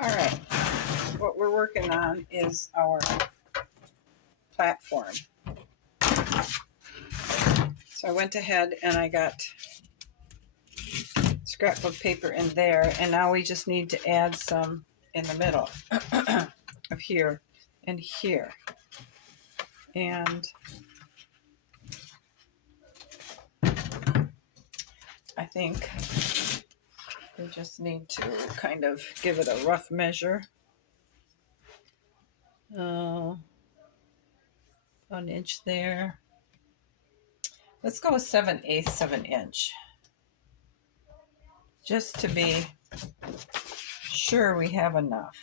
All right, what we're working on is our platform. So I went ahead and I got scrapbook paper in there, and now we just need to add some in the middle of here and here. And I think we just need to kind of give it a rough measure. An inch there. Let's go with 7/8 of an inch, just to be sure we have enough.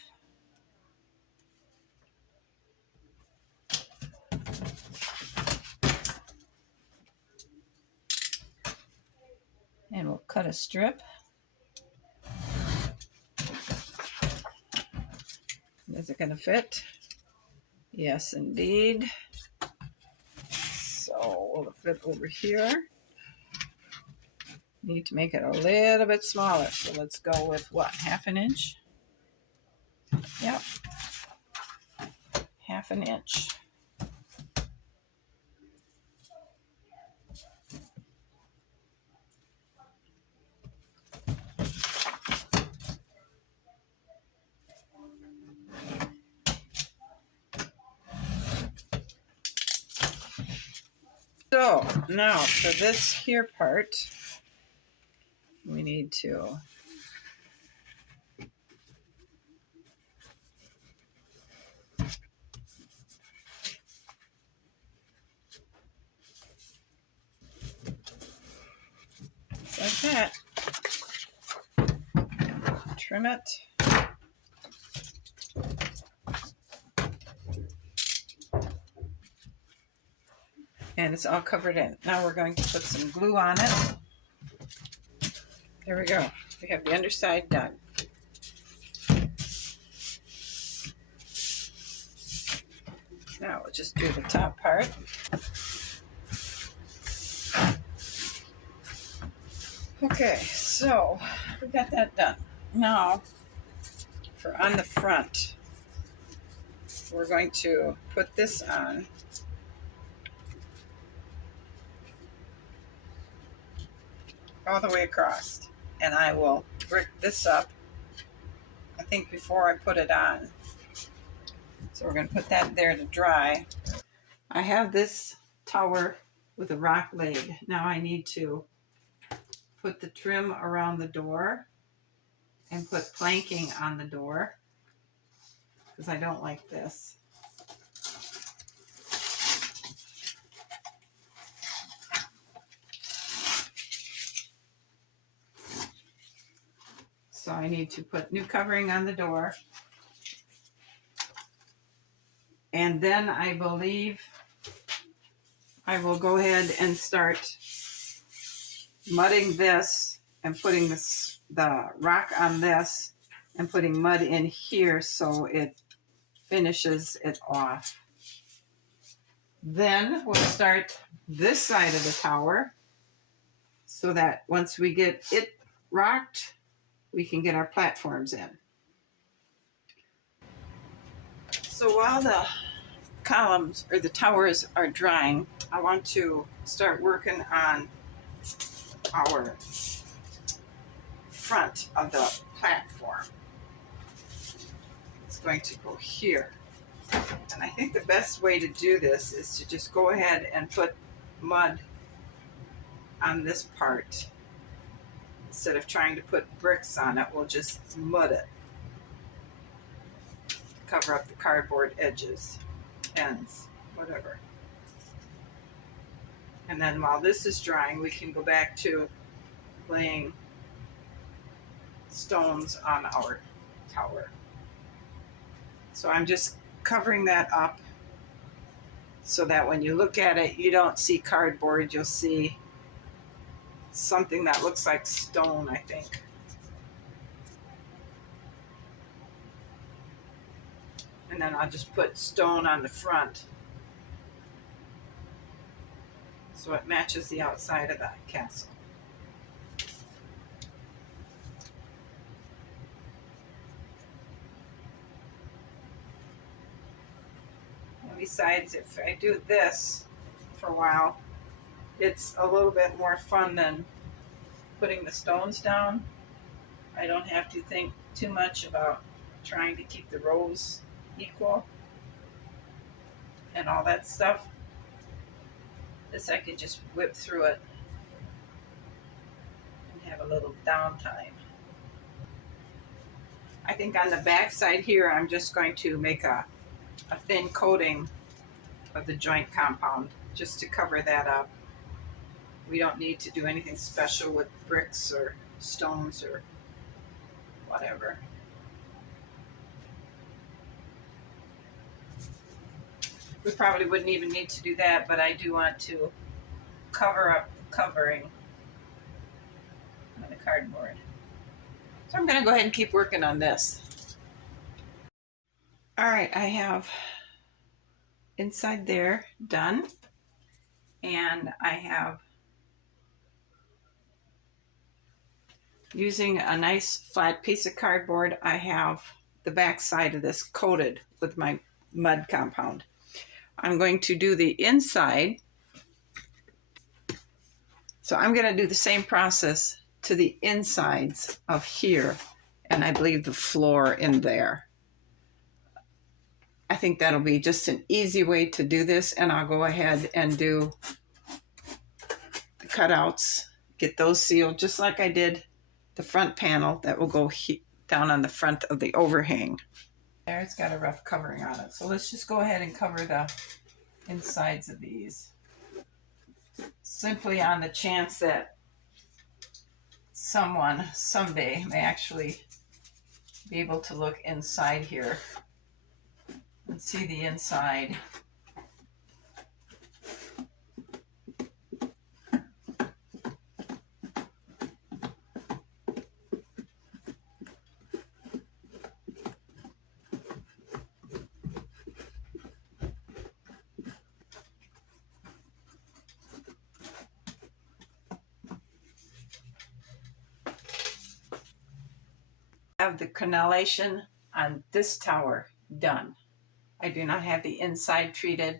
And we'll cut a strip. Is it going to fit? Yes, indeed. So will it fit over here? Need to make it a little bit smaller. So let's go with what? 1/2 inch? Yep. 1/2 inch. So now for this here part, we need to like that. Trim it. And it's all covered in. Now we're going to put some glue on it. There we go. We have the underside done. Now we'll just do the top part. Okay, so we got that done. Now, for on the front, we're going to put this on. All the way across. And I will brick this up, I think, before I put it on. So we're going to put that there to dry. I have this tower with a rock leg. Now I need to put the trim around the door and put planking on the door, because I don't like this. So I need to put new covering on the door. And then I believe I will go ahead and start mudding this and putting the rock on this and putting mud in here so it finishes it off. Then we'll start this side of the tower so that once we get it rocked, we can get our platforms in. So while the columns or the towers are drying, I want to start working on our front of the platform. It's going to go here. And I think the best way to do this is to just go ahead and put mud on this part. Instead of trying to put bricks on it, we'll just mud it. Cover up the cardboard edges, ends, whatever. And then while this is drying, we can go back to laying stones on our tower. So I'm just covering that up so that when you look at it, you don't see cardboard, you'll see something that looks like stone, I think. And then I'll just put stone on the front so it matches the outside of that castle. besides, if I do this for a while, it's a little bit more fun than putting the stones down. I don't have to think too much about trying to keep the rows equal and all that stuff. This I could just whip through it and have a little downtime. I think on the back side here, I'm just going to make a thin coating of the joint compound just to cover that up. We don't need to do anything special with bricks or stones or whatever. We probably wouldn't even need to do that, but I do want to cover up the covering on the cardboard. So I'm going to go ahead and keep working on this. All right, I have inside there done, and I have, using a nice flat piece of cardboard, I have the back side of this coated with my mud compound. I'm going to do the inside. So I'm going to do the same process to the insides of here, and I believe the floor in there. I think that'll be just an easy way to do this, and I'll go ahead and do the cutouts, get those sealed just like I did the front panel that will go down on the front of the overhang. There, it's got a rough covering on it. So let's just go ahead and cover the insides of these, simply on the chance that someone someday may actually be able to look inside here and see the inside. Have the crenellation on this tower done. I do not have the inside treated,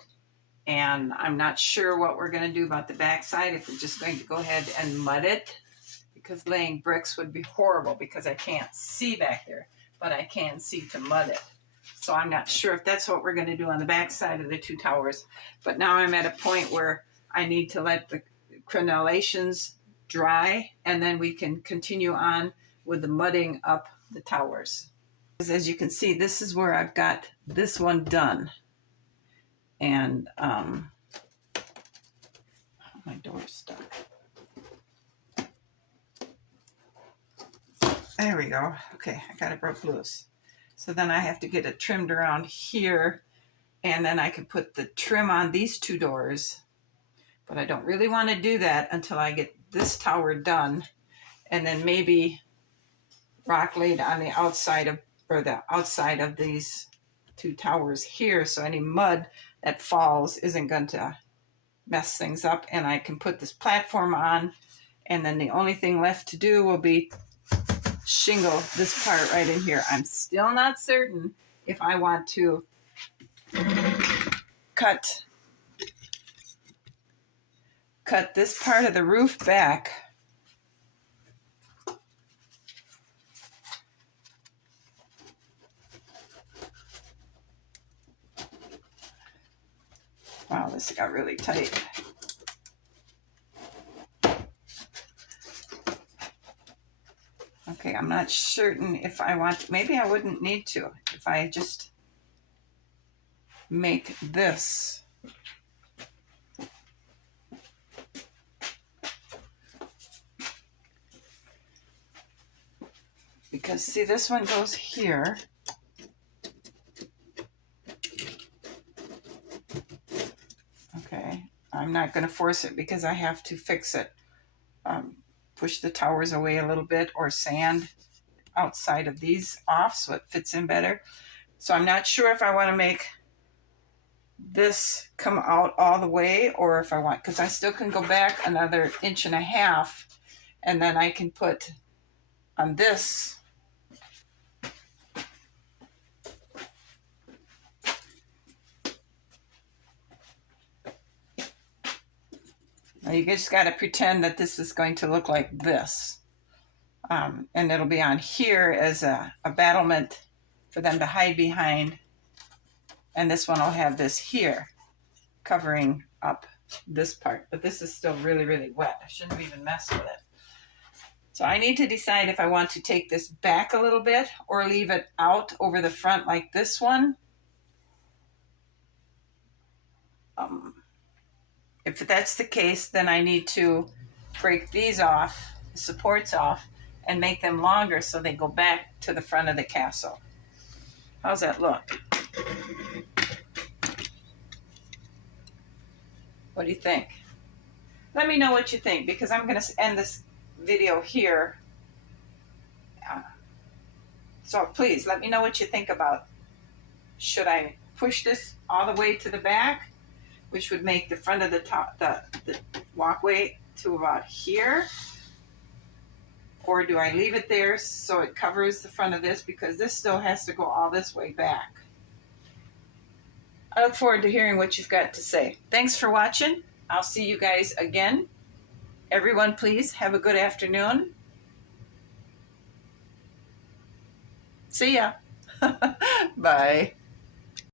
and I'm not sure what we're going to do about the back side, if we're just going to go ahead and mud it, because laying bricks would be horrible because I can't see back there, but I can see to mud it. So I'm not sure if that's what we're going to do on the back side of the two towers. But now I'm at a point where I need to let the crenellations dry, and then we can continue on with the mudding up the towers. As you can see, this is where I've got this one done. And my door's stuck. There we go. Okay, I got it broke loose. So then I have to get it trimmed around here, and then I can put the trim on these two doors. But I don't really want to do that until I get this tower done, and then maybe rock laid on the outside of, or the outside of these two towers here, so any mud that falls isn't going to mess things up, and I can put this platform on, and then the only thing left to do will be shingle this part right in here. I'm still not certain if I want to cut this part of the roof back . Wow, this got really tight. Okay, I'm not certain if I want, maybe I wouldn't need to if I just make this. Because see, this one goes here. Okay, I'm not going to force it because I have to fix it. Push the towers away a little bit, or sand outside of these off so it fits in better. So I'm not sure if I want to make this come out all the way, or if I want, because I still can go back another 1.5 inches, and then I can put on this Now you just got to pretend that this is going to look like this. And it'll be on here as a battlement for them to hide behind. And this one will have this here covering up this part. But this is still really, really wet. I shouldn't have even messed with it. So I need to decide if I want to take this back a little bit or leave it out over the front like this one. If that's the case, then I need to break these off, the supports off, and make them longer so they go back to the front of the castle. How's that look? What do you think? Let me know what you think, because I'm going to end this video here. So please let me know what you think about. Should I push this all the way to the back, which would make the front of the top, the walkway to about here? Or do I leave it there so it covers the front of this, because this still has to go all this way back? I look forward to hearing what you've got to say. Thanks for watching. I'll see you guys again. Everyone, please have a good afternoon. See ya. Bye.